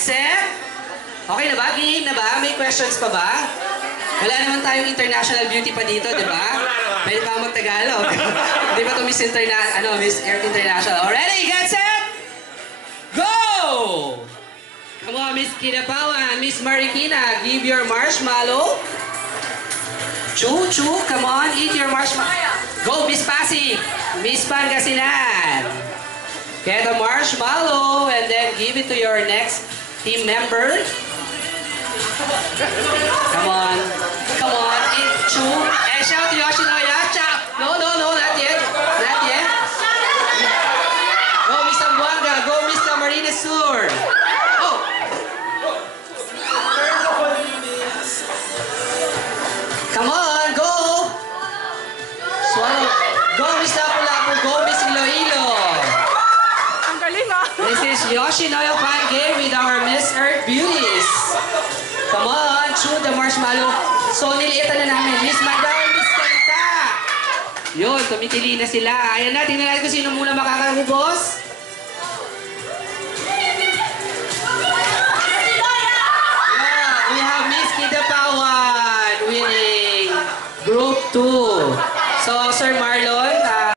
set. Okay na ba? Game na ba? May questions pa ba? Wala naman tayong international beauty pa dito, di ba? Pwede pa mag-Tagalog. Di ba ito Miss Earth International? Ready, get set, go! Come on, Miss Kinapawan, Miss Marikina, give your marshmallow. Chew, come on, eat your marshmallow. Go, Miss Pasig, Miss Pangasinan. Get a marshmallow and then give it to your next team member. Come on, eat, chew, and shout Yoshinoya, chop. No, not yet, not yet. Go, Miss Ambuanga, go, Miss Camarines Sur. Oh. Come on, go. Swallow. Go, Miss Lapu-Lapu, go, Miss Iloilo. Ang galing ah! This is Yoshinoya Fan Game with our Miss Earth Beauties. Come on, chew the marshmallow. So, niliitan na namin. Miss Madal, Miss Kenta. Yun, tumitili na sila. Ayan na, tingnan natin kung sino muna makakagubos. Yeah, we have Miss Kidapawan winning Group 2. So, Sir Marlon,